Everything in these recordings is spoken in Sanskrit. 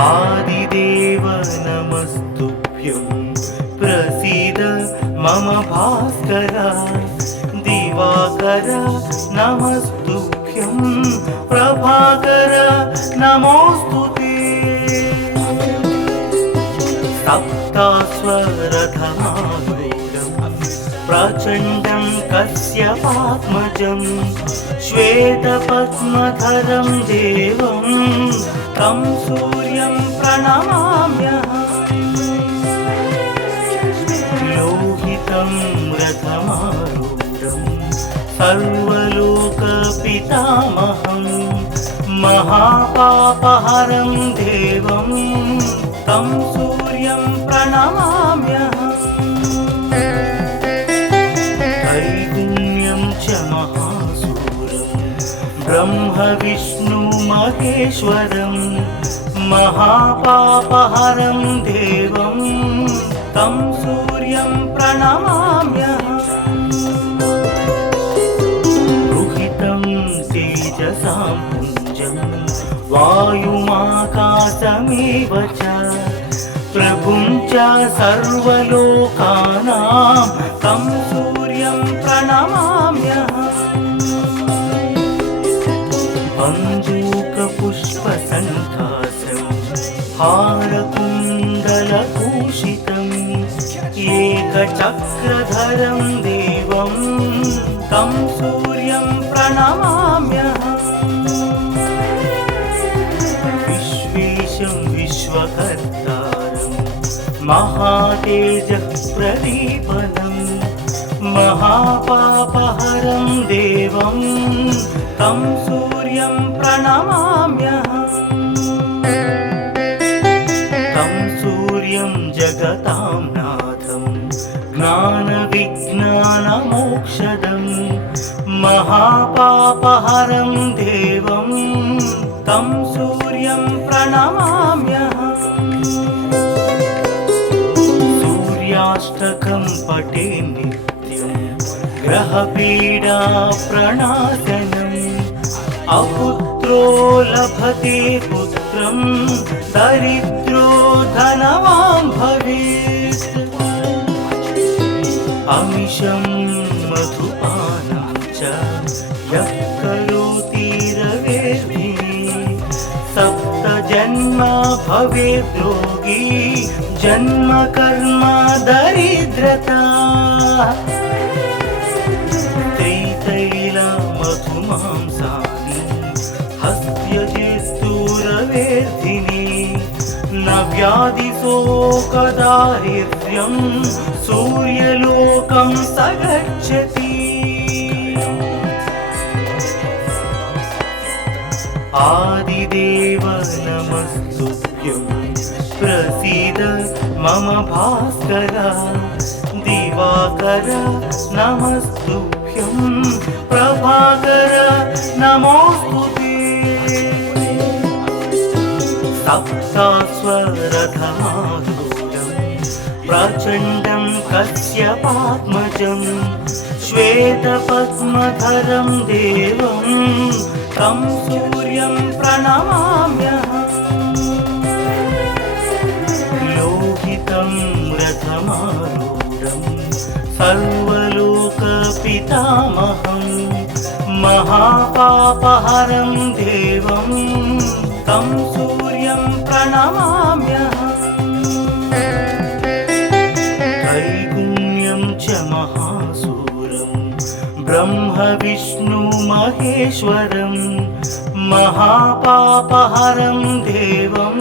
आदिदेव नमस्तुभ्यं प्रसीद मम भास्कर दिवाकर नमस्तुभ्यं प्रभाकर नमोस्तुते सप्तास्वरधमारूढं प्रचण्डं कश्यपात्मजं श्वेतपद्मधरं देवं तं सूर्यं प्रणमाम्यहम् लोहितं रथमारूढं सर्वलोकपितामहं महापापहरं देवं तं सूर्यं प्रणमाम्यहम् त्रैगुण्यं च महासूरं ब्रह्म विष्णु महेश्वरं महापापहरं देवं तं सूर्यं प्रणमाम्यहम् रुहितं तेजसां पुञ्जं वायुमाकाशमेव च प्रभुं च सर्वलोकानां तं सूर्यं प्रणमाम्यहम् बन्धूकपुष्पसङ्कासं हारकुण्डलभूषितम् एकचक्रधरं देवं तं सूर्यं प्रणमाम्यहम् विश्वेशं विश्वकर्तारं महातेजः प्रदीपनं महापापहरं देवं तं सूर्यं प्रणमाम्यहम् तं सूर्यं जगतां नाथं ज्ञानविज्ञानमोक्षदं महापापहरं देवं तं सूर्यं प्रणमाम्यहम् सूर्याष्टकं पठे नित्यं ग्रहपीडा प्रणाशनम् अपुत्रो लभते पुत्रं दरिद्रो धनवान् भवेत् अमिषं मधुपानं च यः करोति रवेर्भिः सप्तजन्म भवेत् रोगी जन्म कर्म दरिद्रता त्रितैलमधुमांसानि हस्त्यजिस्तूरवेर्धिनि न व्याधिशोकदारिद्र्यं सूर्यलोकं स गच्छति आदिदेव नमस्तुभ्यं प्रसीद मम भास्कर दिवाकर नमस्तुभ्यं प्रभाकर नमोस्तुते सप्तास्वरधमारूढं प्रचण्डं कश्यपात्मजं श्वेतपद्मधरं देवं तं सूर्यं प्रणमाम्यहम् लोहितं रथमारूढं सर्वलोकपितामहं महापापहरं देवं तं सूर्यं प्रणमाम्यहम् त्रैगुण्यं च महासूरं ब्रह्म विष्णु महेश्वरं महापापहरं देवं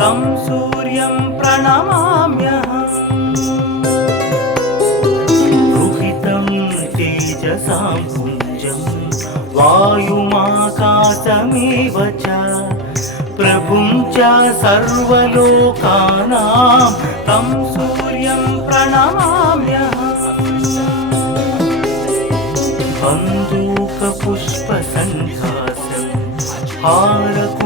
तं सूर्यं प्रणमाम्यहम् रुहितं तेजसां पुञ्जं वायुमाकाशमेव च प्रभुं च सर्वलोकानां तं सूर्यं प्रणमाम्यहम् बन्धूकपुष्पसङ्कासं हारकुण्डलभूषितम्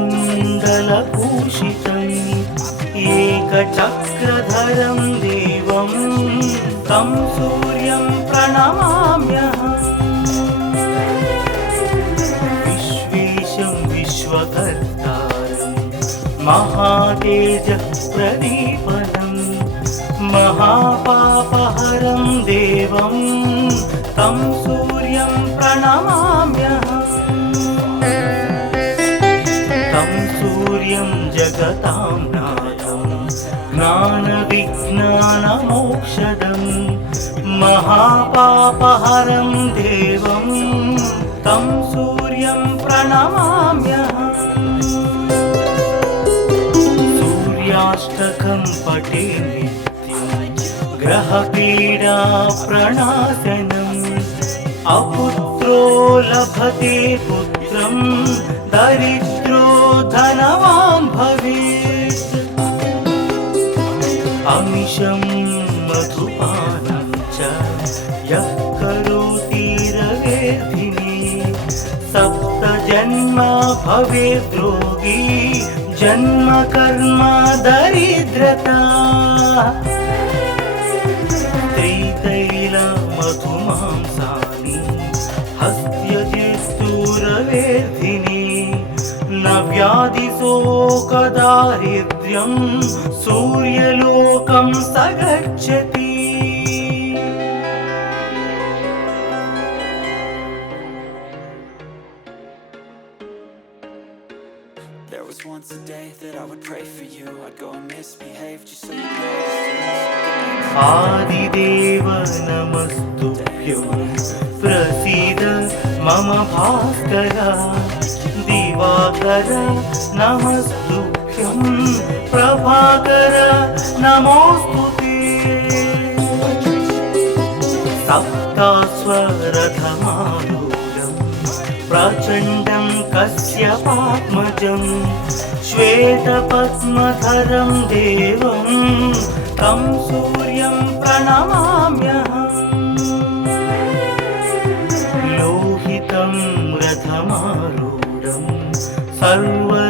एकचक्रधरं देवं तं सूर्यं प्रणमाम्यहम् विश्वेशं विश्वकर्तारं महातेजः प्रदीपनं महापापहरं देवं तं सूर्यं प्रणमाम्यहम् तं सूर्यं जगतां नाथं ज्ञानविज्ञानमोक्षदं महापापहरं देवं तं सूर्यं प्रणमाम्यहम् सूर्याष्टकं पठे नित्यं ग्रहपीडा प्रणाशनम् अपुत्रो लभते पुत्रं दरिद्रो धनवान् भवेत् अमिषं मधुपानं च यः करोति रवेर्धिने सप्त जन्म भवेद् रोगी जन्म कर्म दरिद्रता त्रितैल मधुमांसानि हस्त्यजिस्तुरवेर्धिनि न व्याधिशोकदारिद्र्यं सूर्यलोकं स गच्छति There was once a day that I would pray for you. I'd go and misbehave just so you know. आदिदेव नमस्तुभ्यं प्रसीद मम भास्कर दिवाकर नमस्तुभ्यं प्रभाकर नमोस्तुते सप्तास्वरथमारूढं प्रचण्डं कश्यपात्मजं श्वेतपद्मधरं देवं तं सूर्यं प्रणमाम्यहम् लोहितं रथमारूढं सर्वलोकपितामहं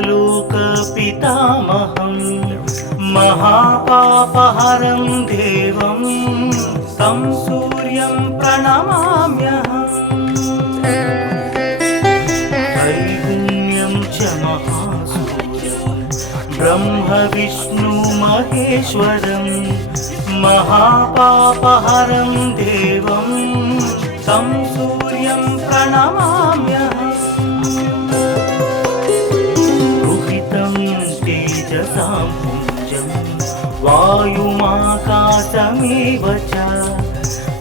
महापापहरं देवं तं सूर्यं प्रणमाम्यहम् त्रैगुण्यं च महासूर्यं ब्रह्म विष्णु महेश्वरं महापापहरं देवं तं सूर्यं प्रणमाम्यहम् रुहितं तेजसां पुञ्जं वायुमाकाशमेव च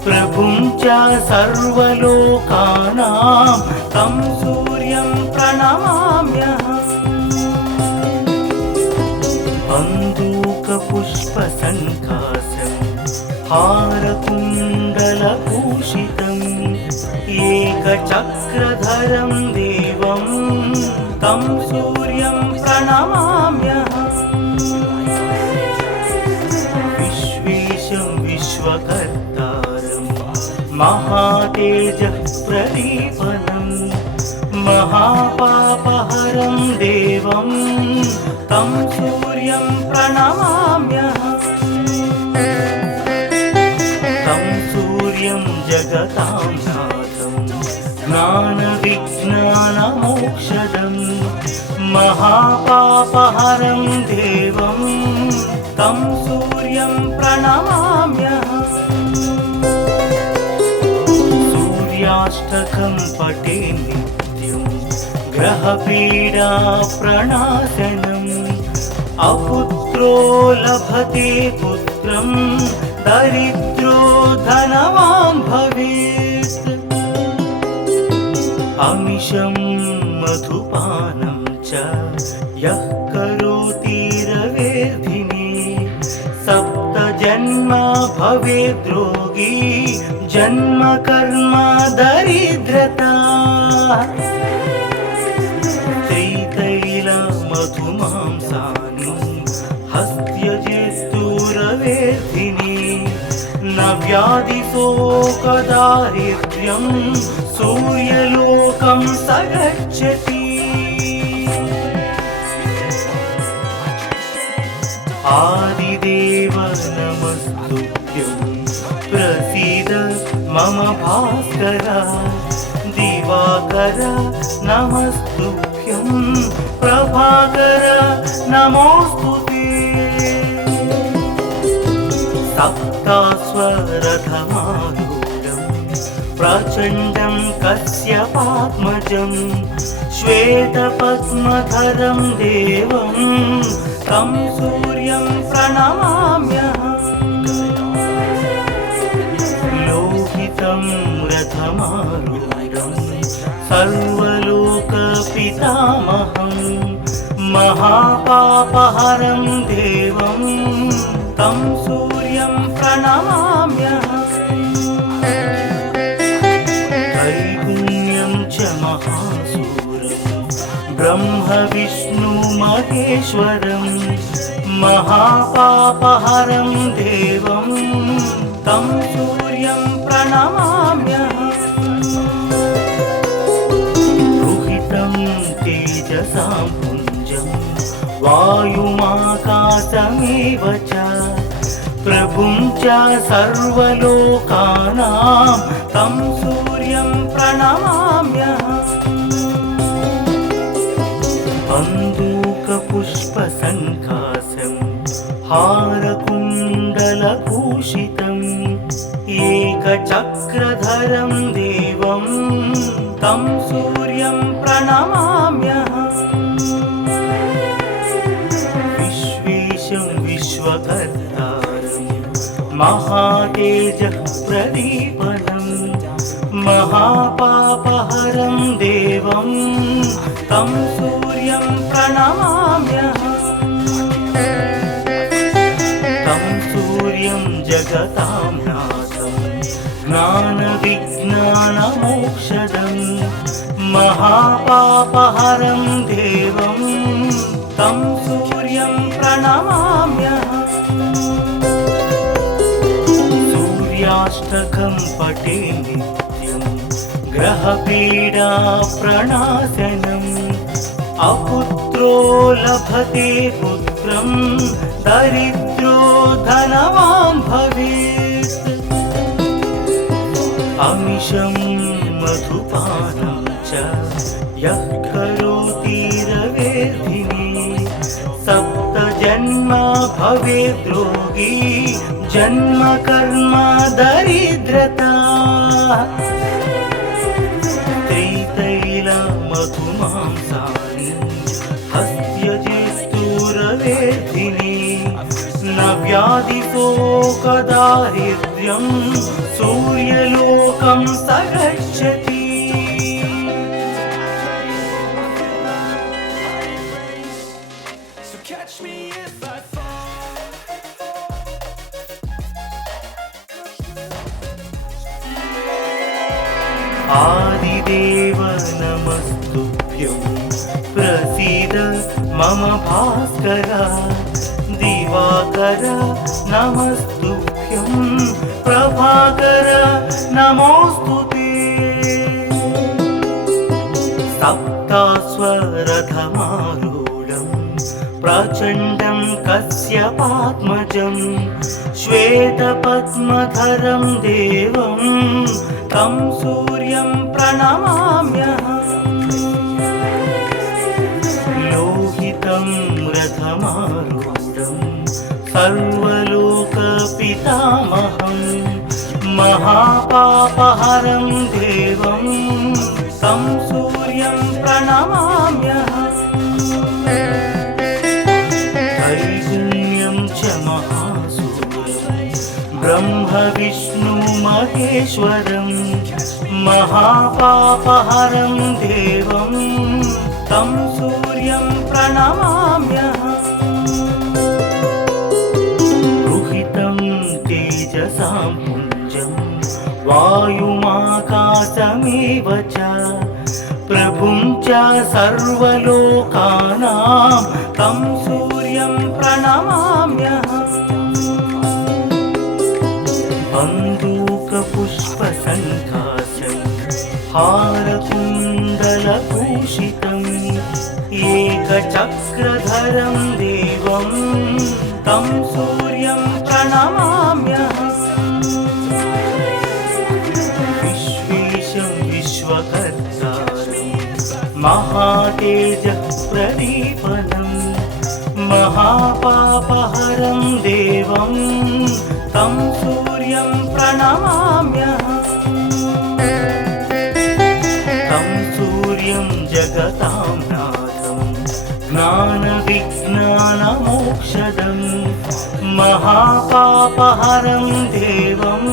प्रभुं च सर्वलोकानां तं सूर्यं प्रणमाम्यहम् बन्दूकपुष्पसङ्कासं हारकुण्डलभूषितम् एकचक्रधरं देवं तं सूर्यं प्रणमाम्यहम् विश्वेशं विश्वकर्तारं महातेजः प्रदीपनं महापापहरं देवं तं सूर्यं प्रणमाम्यहम् तं सूर्यं जगतां नाथं ज्ञानविज्ञानमोक्षदं महापापहरं देवं तं सूर्यं प्रणमाम्यहम् सूर्याष्टकं पठे नित्यं ग्रहपीडा प्रणाशनम् अपुत्रो लभते पुत्रं दरिद्रो धनवान् भवेत् अमिषं मधुपानं च यः करोति रवेर्धिने सप्त जन्म भवेद् रोगी जन्म कर्म दरिद्रता त्रितैल मधुमांसानि हस्त्यजिस्तुरवेर्धिनि न व्याधिशोकदारिद्र्यं सूर्यलोकं स गच्छति आदिदेव नमस्तुभ्यं प्रसीद मम भास्कर दिवा दिवाकर नमस्तुभ्यं प्रभाकर नमोऽस्तुते सप्तास्वरथमारूढं प्रचण्डं कश्यपात्मजं श्वेतपद्मधरं देवं तं सूर्यं प्रणमाम्यहम् लोहितं रथमारूढं सर्वलोकपितामहं महापापहरं देवं तं सूर्यं प्रणमाम्यहम् त्रैगुण्यं च महासूरं ब्रह्म विष्णु महेश्वरं महापापहरं देवं तं सूर्यं प्रणमाम्यहम् रुहितं तेजसां पुञ्जं वायुमाकाशमेव च प्रभुं च सर्वलोकानां तं सूर्यं प्रणमाम्यहम् बन्दूकपुष्पसङ्कासं हारकुण्डलभूषितम् एकचक्रधरं देवं तं सूर्यं प्रणमाम्यहम् विश्वेशं विश्वकर्तारं महातेजः प्रदीपनं महापापहरं देवं तं सूर्यं प्रणमाम्यहम् तं सूर्यं जगतां नाथं ज्ञानविज्ञानमोक्षदं महापापहरं देवं तं सूर्यं प्रणमाम्यहम् सूर्याष्टकं पठे नित्यं ग्रहपीडा प्रणाशनम् अपुत्रो लभते पुत्रं दरिद्रो धनवान् भवेत् अमिषं मधुपानं च यः करोति रवेर्धिनी सप्तजन्म भवेद् रोगी जन्म कर्म दरिद्रता त्रितैलमधुमांसानि हस्त्यजिस्तुरवेदिनी न व्याधिशोकदारिद्र्यं सूर्यलोकं स गच्छति So catch me if I fall. आदिदेव नमस्तुभ्यं प्रसीद मम भास्कर दिवाकर नमस्तुभ्यं प्रभाकर नमोऽस्तुते सप्तास्वरथमारूढं प्रचण्डं कश्यपात्मजं श्वेतपद्मधरं देवं तं सूर्यं प्रणमाम्यहम् लोहितं रथमारूढं सर्वलोकपितामहं महापापहरं देवं तं सूर्यं प्रणमाम्यहम् त्रैगुण्यं च महासूरं ब्रह्म विष्णु महेश्वरं महापापहरं देवं तं सूर्यं प्रणमाम्यहम् रुहितं तेजसां पुञ्जं वायुमाकाशमेव च प्रभुं च सर्वलोकानां तं सूर्यं प्रणमाम्यहम् बन्दूकपुष्पसङ्कासं हारकुण्डलभूषितम् एकचक्रधरं देवं तं सूर्यं प्रणमाम्यहम् विश्वेशं विश्वकर्ता महातेजः प्रदीपनं महापापहरं देवं तं सूर्यं प्रणमाम्यहम् तं सूर्यं जगतां नाथं ज्ञानविज्ञानमोक्षदं महापापहरं देवं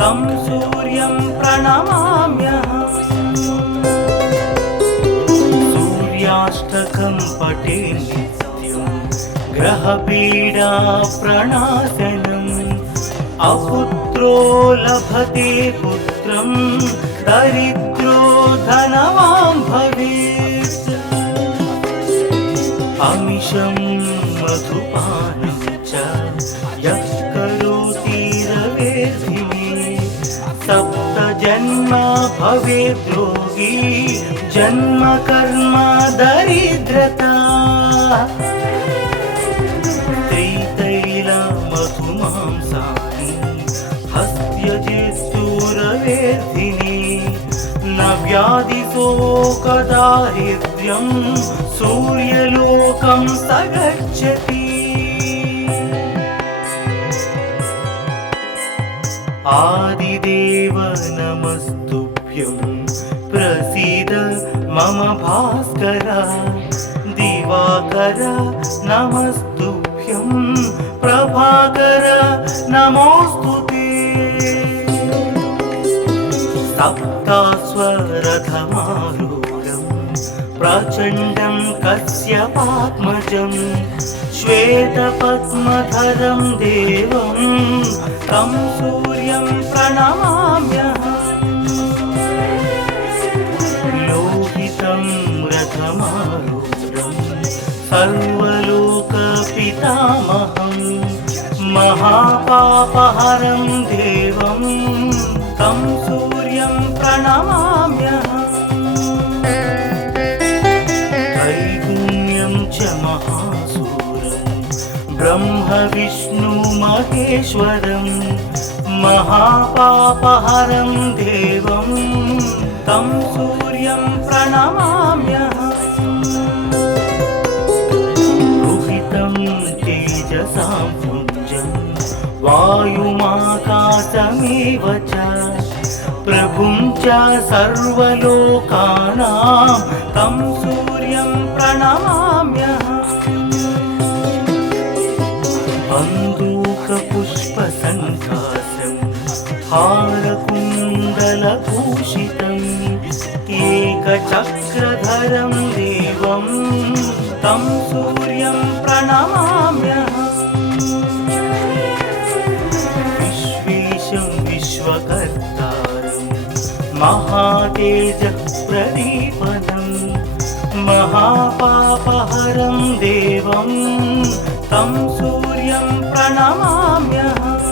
तं सूर्यं प्रणमाम्यहम् सूर्याष्टकं पठे नित्यं ग्रहपीडा प्रणाशनम् अपुत्रो लभते पुत्रं दरिद्रो धनवान् भवेत् अमिषं मधुपानं च यः करोति रवेर्धिने सप्त जन्म भवेत् रोगी जन्म कर्म दरिद्रता त्रितैला मधुमांसानि हस्त्यजित्सुरवेर्धिनि न व्याधिशोकदारिद्र्यं सूर्यलोकं स गच्छति आदिदेव नमस्तुभ्यं प्रसीद मम भास्कर दिवाकर नमस्तुभ्यं प्रभाकर नमोस्तुते सप्तास्वरथमारूढं प्रचण्डं कश्यपात्मजं श्वेतपद्मधरं देवं तं सूर्यं प्रणमाम्यहम् लोहितं रथमारूढं सर्वलोकपितामहं महापापहरं देवं तं सूर्यं प्रणमाम्यहम् त्रैगुण्यं च महासूरं ब्रह्म विष्णु महेश्वरं महापापहरं देवं तं सूर्यं प्रणमाम्यहम् रुहितं तेजसां पुञ्जं वायुमाकाशमेव च प्रभुं च सर्वलोकानां तं सूर्यं प्रणमाम्यहम् बन्दूकपुष्पसङ्काशं हारकुण्डलभूषितम् एकचक्रधरं देवं तं सूर्यं प्रणमाम्यहम् विश्वेशं विश्वकर्तारं महातेजः प्रदीपनं महापापहरं देवं तं सूर्यं प्रणमाम्यहम्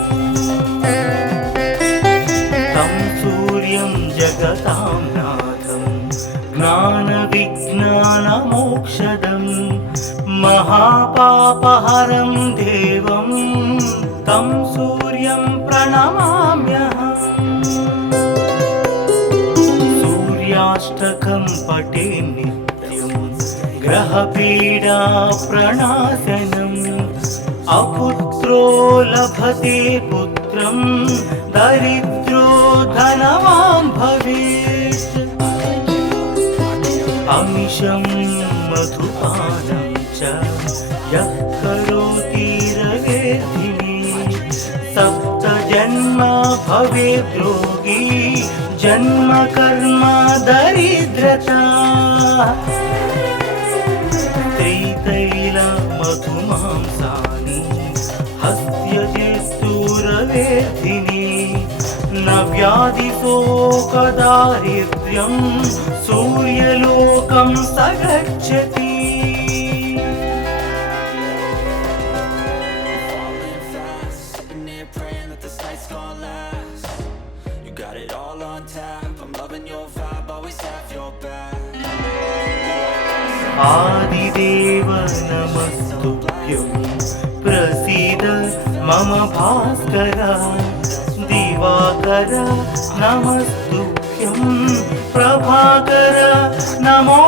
तं सूर्यं जगतां नाथं ज्ञानविज्ञानमोक्षदं महापापहरं देवं तं सूर्यं प्रणमाम्यहम् सूर्याष्टकं पठे नित्यं ग्रहपीडा प्रणाशनम् अपुत्रो लभते पुत्रं दरिद्रो धनवान् भवेत् अमिषं मधुपानं च यः करोति रवेर्धिने सप्त जन्म भवेत् रोगी जन्म कर्म दरिद्रता त्रितैला मधुमांसानि हस्त्यजित्सुरवेर्धिनि न व्याधिशोकदारिद्र्यं सूर्यलोकं स गच्छति आदिदेव नमस्तुभ्यं प्रसीद मम भास्कर दिवाकर नमस्तुभ्यं प्रभाकर नमो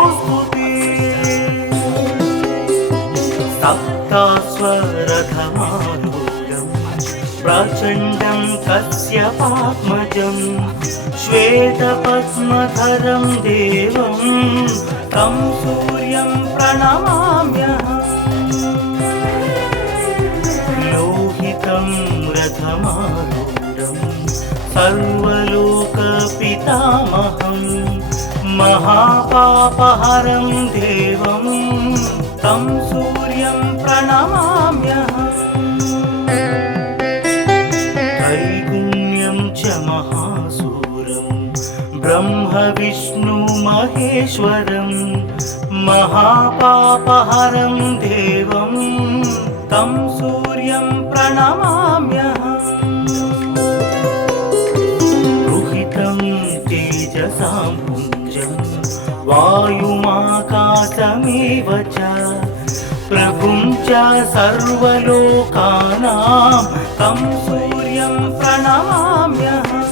सप्तास्वरथमारूढम् प्रचण्डं कश्यपात्मजं श्वेतपद्मधरं देवं तं सूर्यं प्रणमाम्यहम् लोहितं रथमारूढं सर्वलोकपितामहं महापापहरं देवं तं सूर्यं प्रणमाम्यहम् त्रैगुण्यं च महासूरं ब्रह्म विष्णु महेश्वरं महापापहरं देवं तं सूर्यं प्रणमाम्यहम् रुहितं तेजसां पुञ्जं वायुमाकाशमेव च प्रभुं च सर्वलोकानां तं सूर्यं प्रणमाम्यहम्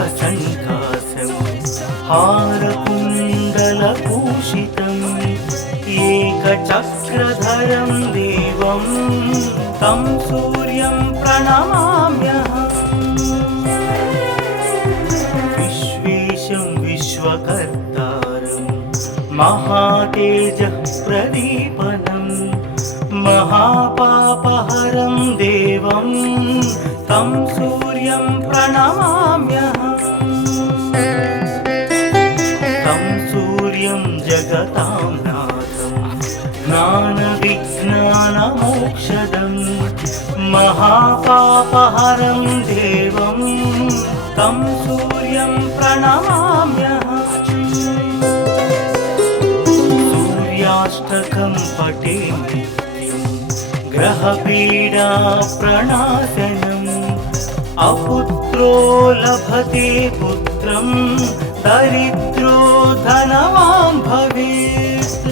बन्दूकपुष्पसङ्कासं हारकुण्डलभूषितम् एकचक्रधरं देवं तं सूर्यं प्रणमाम्यहम् विश्वेशं विश्वकर्तारं महातेजः प्रदीपनं महापापहरं देवं तं सूर्यं प्रणमाम्यहम् तं सूर्यं जगतां नाथं ज्ञानविज्ञानमोक्षदं महापापहरं देवं तं सूर्यं प्रणमाम्यहम् सूर्याष्टकं पठे नित्यं ग्रहपीडा प्रणाशनम् अपुत्रो लभते पुत्रं दरिद्रो धनवान् भवेत्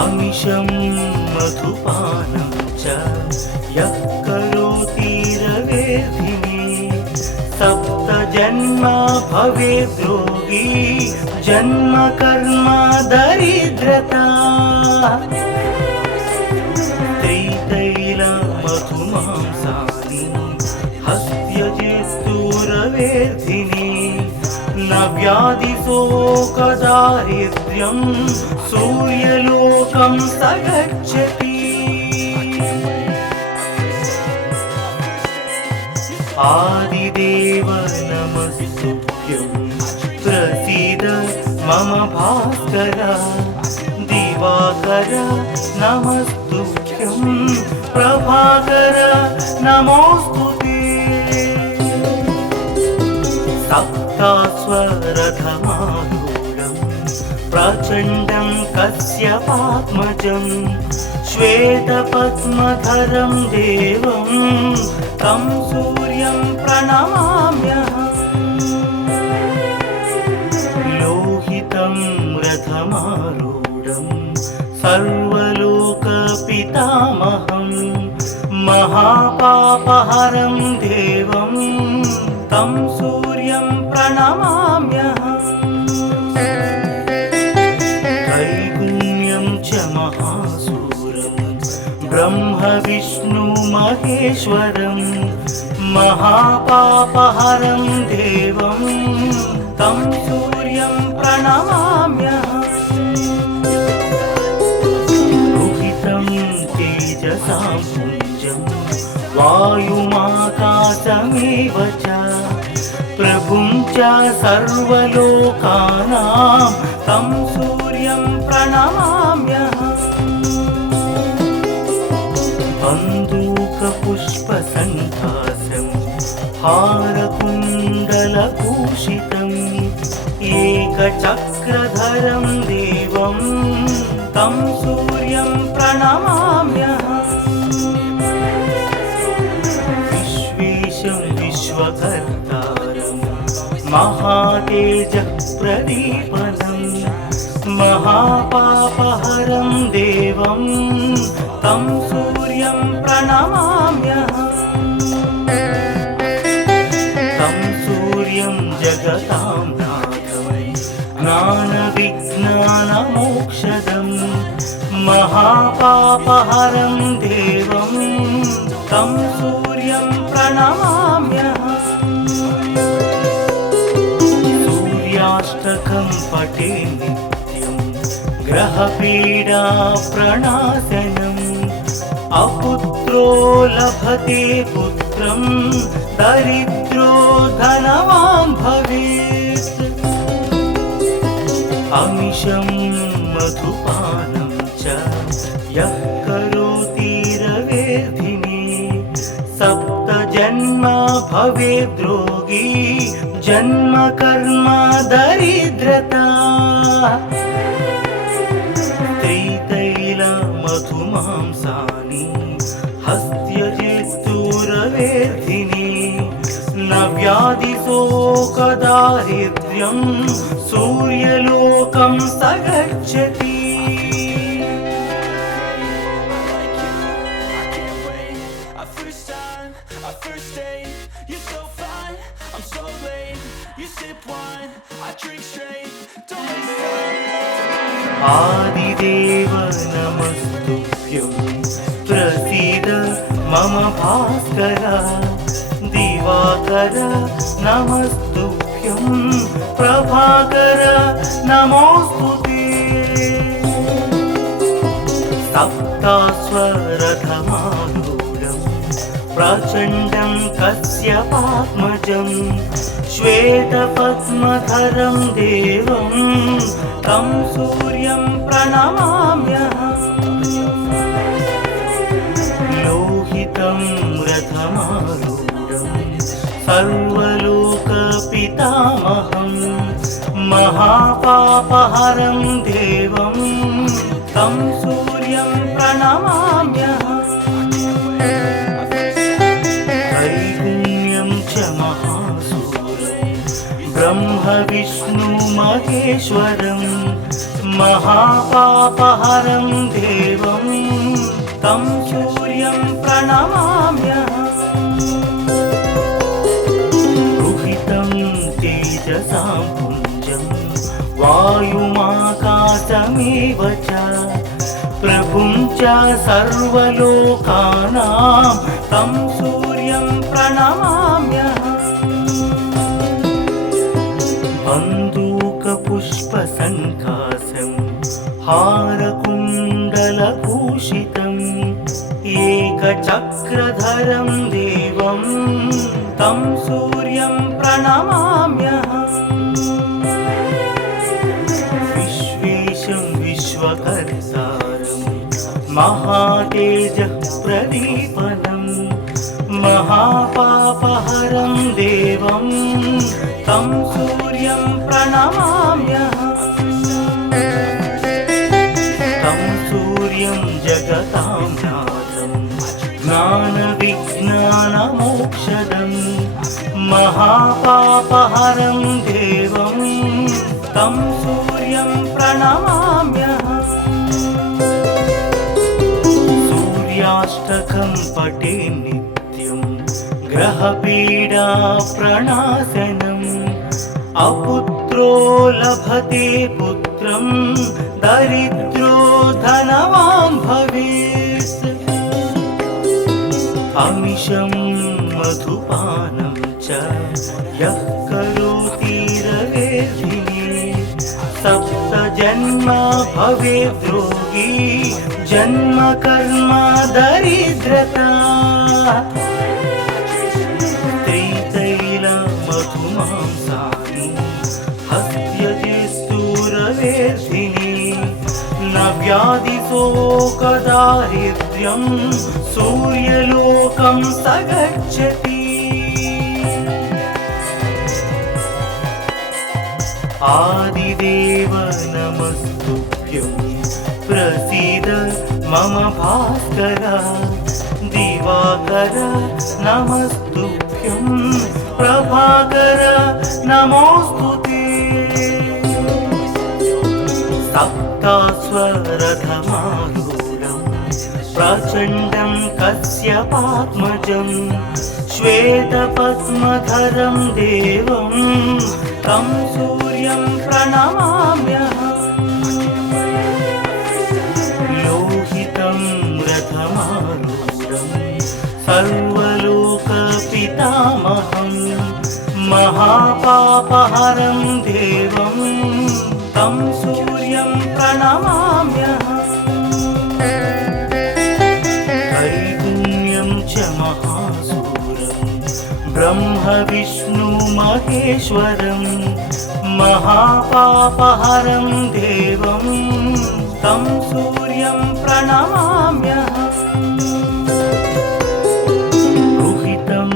अमिषं मधुपानं च यः करोति रवेर्धिने सप्तजन्म भवेद् रोगी जन्म कर्म दरिद्रता त्रितैलमधुमांसानि हस्त्यजेस्तुरवेर्धिने न व्याधिशोकदारिद्र्यं सूर्यलोकं स गच्छति आदिदेव नमस्तुभ्यं प्रसीद मम भास्कर दिवाकर नमस्तुभ्यं प्रभाकर नमोस्तुते सप्तास्वरथमारूढं प्रचण्डं कश्यपात्मजं श्वेतपद्मधरं देवं तं सूर्यं प्रणमाम्यहम् लोहितं रथमारूढं सर्वलोकपितामहं महापापहरं देवं तं सूर्यं प्रणमाम्यहम् त्रैगुण्यं च महासूरं ब्रह्म विष्णु महेश्वरं महापापहरं देवं तं सूर्यं प्रणमाम्यहम् रुहितं तेजसां पुञ्जं वायुमाकाशमेव च प्रभुं च सर्वलोकानां तं सूर्यं प्रणमाम्यहम् बन्दूकपुष्पसङ्कासं हारकुण्डलभूषितम् एकचक्रधरं देवं तं सूर्यं प्रणमाम्यहम् विश्वेशं विश्वकर्तारं महातेजः प्रदीपनं महापापहरं देवं तं सूर्यं प्रणमाम्यहम् तं सूर्यं जगतां नाथं ज्ञानविज्ञानमोक्षदं प्रणमाम्यहमोक्षदं महापापहरं देवं तं सूर्यं प्रणमाम्यहम् सूर्याष्टकं पठे नित्यं ग्रहपीडा प्रणाशनम् अपुत्रो लभते पुत्रं दरिद्रो धनवान् भवेत् अमिषं मधुपानं च यः करोति रवेर्धिने सप्तजन्म भवेद्रोगी जन्म कर्म दरिद्रता त्रितैलमधुमांसानि हस्त्यजित्तुरवेर्धिने न व्याधिशोकदारिद्र्यं सूर्यलोकं स गच्छति आदिदेव नमस्तुभ्यं प्रसीद मम भास्कर दिवाकर नमस्तुभ्यं प्रभाकर नमोस्तुते सप्तास्वरथमारूढं प्रचण्डं कश्यपात्मजं श्वेतपद्मधरं देवं तं सूर्यं प्रणमाम्यहम् लोहितं रथमारूढं सर्वलोकपितामहं महापापहरं देवं तं सूर्यं प्रणमाम्यहम् त्रैगुण्यं च महासूरं ब्रह्म विष्णु महेश्वरं महापापहरं देवं तं सूर्यं प्रणमाम्यहम् रुहितं तेजसां पुञ्जं वायुमाकाशमेव च प्रभुं च सर्वलोकानां तं सूर्यं प्रणमाम्यहम् बन्दूकपुष्पसङ्कासं हारकुण्डलभूषितम् एकचक्रधरं देवं तं सूर्यं प्रणमाम्यहम् विश्वेशं विश्वकर्तारं महातेजः प्रदीपनं महापापहरं देवं तं सूर्यं प्रणमाम्यहम् तं सूर्यं जगतां नाथं ज्ञानविज्ञानमोक्षदं महापापहरं देवं तं सूर्यं प्रणमाम्यहम् सूर्याष्टकं पठे नित्यं ग्रहपीडा प्रणाशनम् अपुत्रो लभते पुत्रं दरिद्रो धनवान् भवेत् अमिषं मधुपानं च यः करोति रवेर्धिने सप्तजन्म भवेद्रोगी जन्म कर्म दरिद्रता त्रितैलमधुमांसानि हस्त्यजित्तुरवेर्धिने न व्याधिशोकदारिद्र्यं सूर्यलोकं स गच्छति आदिदेव नमस्तुभ्यं प्रसीद मम भास्कर दिवाकर नमस्तुभ्यं प्रभाकर नमोस्तुते सप्तास्वरथमारूढं प्रचण्डं कश्यपात्मजं श्वेतपद्मधरं देवं तं सूर्यं प्रणमाम्यहम् सर्वलोकपितामहं महापापहरं देवं तं सूर्यं प्रणमाम्यहम् त्रैगुण्यं च महासूरं ब्रह्म विष्णु महेश्वरं महापापहरं देवं तं सूर्यं प्रणमाम्यहम् रुहितं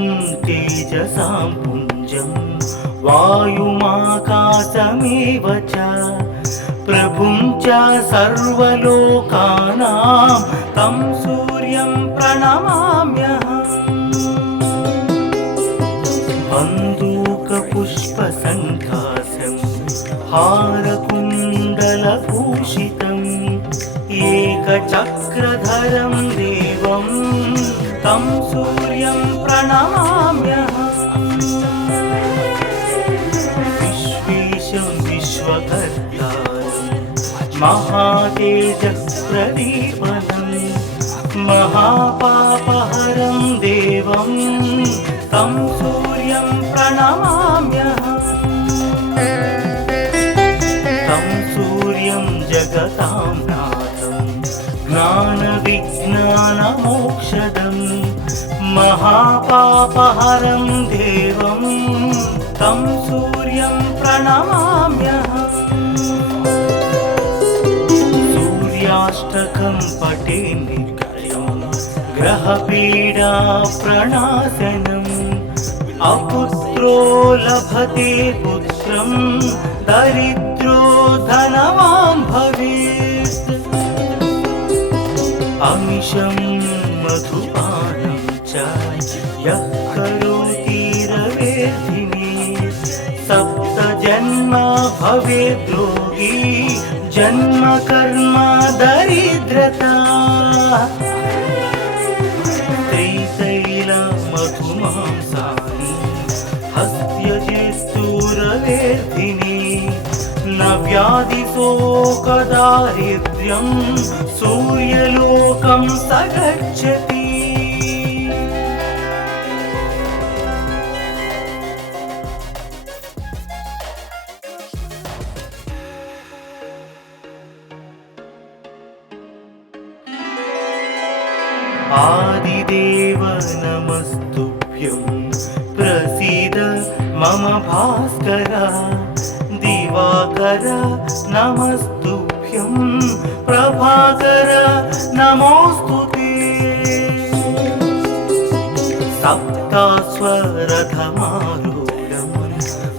तेजसां पुञ्जं वायुमाकाशमेव च प्रभुं च सर्वलोकानां तं सूर्यं प्रणमाम्यहम् बन्दूकपुष्पसङ्काशं हारकुण्डलभूषितम् एकचक्रधरं देवं तं सूर्यं प्रणमाम्यहम् विश्वेशं विश्वकर्तारं महातेजःप्रदीपनं महापापहरं देवं तं सूर्यं प्रणमाम्यहम् तं सूर्यं जगतां नाथं ज्ञानविज्ञानमोक्षदं महापापहरं देवं तं सूर्यं प्रणमाम्यहम् सूर्याष्टकं पठे नित्यं ग्रहपीडा प्रणाशनम् अपुत्रो लभते पुत्रं दरिद्रो धनवान् भवेत् अमिषं मधुपानं च यः करोति रवेधिनी सप्तजन्म भवेद् रोगी जन्म कर्म दरिद्रता त्रिशैलमधुमांसानि हस्त्यजिस्तुरवेदिनी न व्याधिशोकदारिद्र्यं सूर्यलोकं स गच्छति आदिदेव नमस्तुभ्यं प्रसीद मम भास्कर दिवाकर नमस्तुभ्यं प्रभाकर नमोस्तुते सप्तास्वरथमारूढं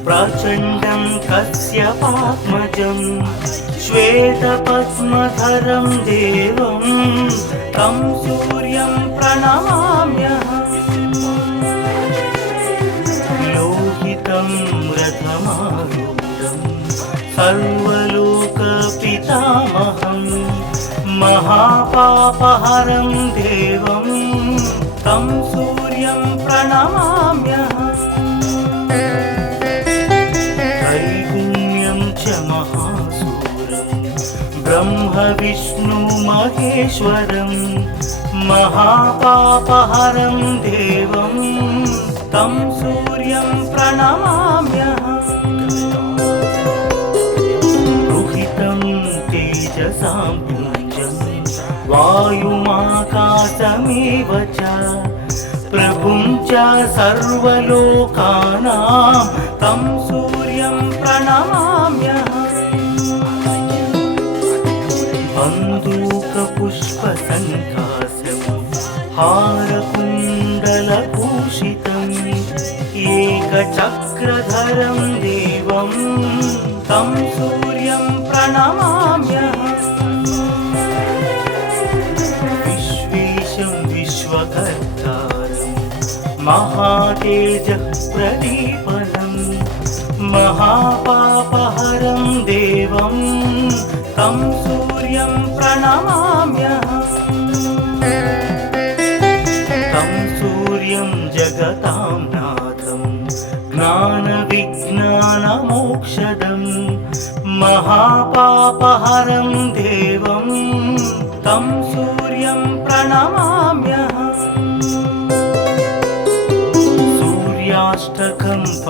प्रचण्डं कश्यपात्मजं श्वेतपद्मधरं देवं तं सूर्यं प्रणमाम्यहम् लोहितं रथमारूढं सर्वलोकपितामहं महापापहरं देवं तं सूर्यं प्रणमाम्यहम् त्रैगुण्यं च महासूरं ब्रह्म विष्णु महेश्वरं महापापहरं देवं तं सूर्यं प्रणमाम्यहम् रुहितं तेजसां पुञ्जं वायुमाकाशमेव च प्रभुं च सर्वलोकानां तं सूर्यं प्रणमाम्यहम् बन्दूकपुष्पसङ्काशं हारकुण्डलभूषितम् एकचक्रधरं देवं तं सूर्यं प्रणमाम्यहम् विश्वेशं विश्वकर्तारं महातेजःप्रदीपनं महापापहरं देवं तं सूर्यं प्रणमाम्यहम् तं सूर्यं जगतां नाथं ज्ञानविज्ञानमोक्षदं महापापहरं देवं तं सूर्यं प्रणमाम्यहम्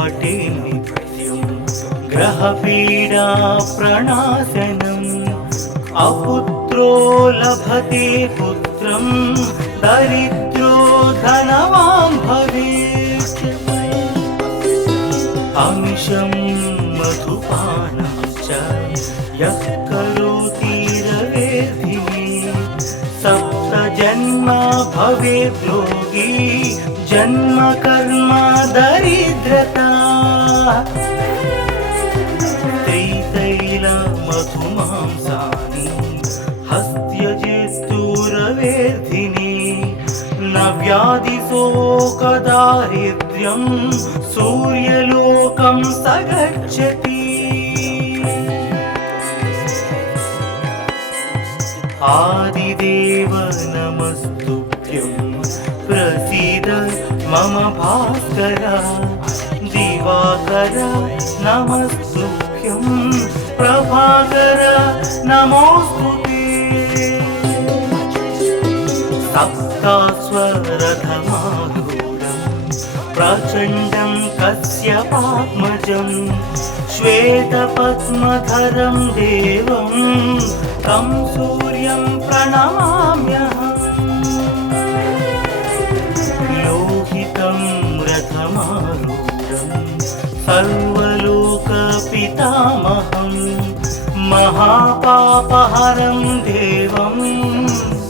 पठे नित्यं ग्रहपीडा प्रणाशनम् अपुत्रो लभते पुत्रं दरिद्रो धनवान् भवेत् अमिषं मधुपानं च यः करोति रवेर्धिने सप्त जन्म भवेत् रोगी जन्म कर्म दरिद्रता त्रितैल मधुमांसानि हस्त्यजेस्तुरवेर्धिने न व्याधिशोकदारिद्र्यं सूर्यलोकं स गच्छति आदिदेव नमस्तुभ्यं प्रसीद मम भास्कर दिवाकर नमस्तुभ्यं प्रभाकर नमोस्तुते सप्तास्वरथमारूढं प्रचण्डं कश्यपात्मजं श्वेतपद्मधरं देवं तं सूर्यं प्रणमाम्यहम् लोहितं रथमारूढं सर्वलोकपितामहं महापापहरं देवं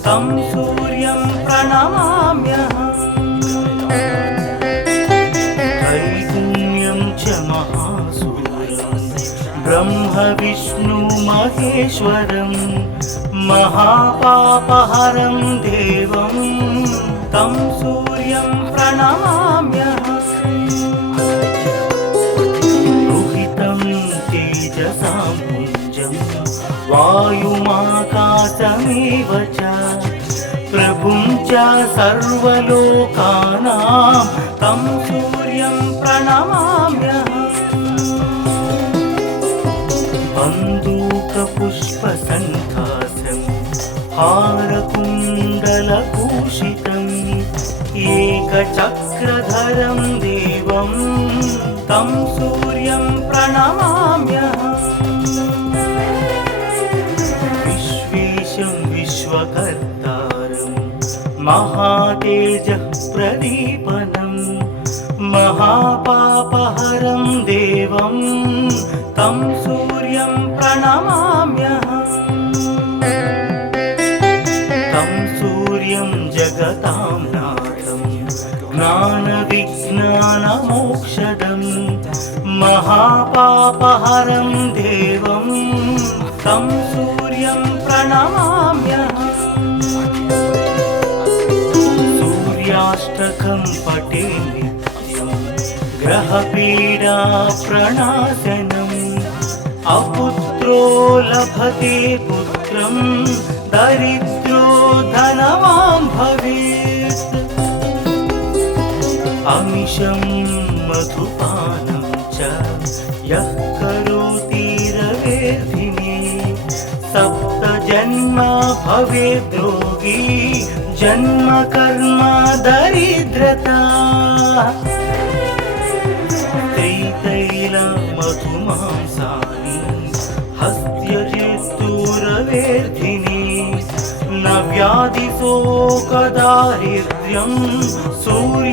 तं सूर्यं प्रणमाम्यहम् त्रैगुण्यं च महासूर्यं ब्रह्म विष्णु महेश्वरं महापापहरं देवं तं सूर्यं प्रणमाम्यहम् रुहितं तेजसां पुञ्जं वायुमाकाशमेव च प्रभुं च सर्वलोकानां तं सूर्यं प्रणमाम्यहम् बन्दूकपुष्पसङ्कासं हारकुण्डलभूषितम् एकचक्रधरं देवं तं सूर्यं प्रणमाम्यहम् विश्वेशं विश्वकर्तारं महातेजः प्रदीपनं महापापहरं देवं तं सूर्यं प्रणमाम्यहम् तं सूर्यं जगतां नाथं ज्ञानविज्ञानमोक्षदं महापापहरं देवं तं सूर्यं प्रणमाम्यहम् सूर्याष्टकं पठे नित्यं ग्रहपीडा प्रणाशनम् अपुत्रो लभते पुत्रं दरिद्रो धनवान् भवेत् अमिषं मधुपानं च यः करोति रवेर्धिने सप्त जन्म भवेत् रोगी जन्म कर्म दरिद्रता त्रितैल मधुमांसानि हस्त्यजेस्तुरवेर्धिने न व्याधिशोकदारिद्र्यं सूर्य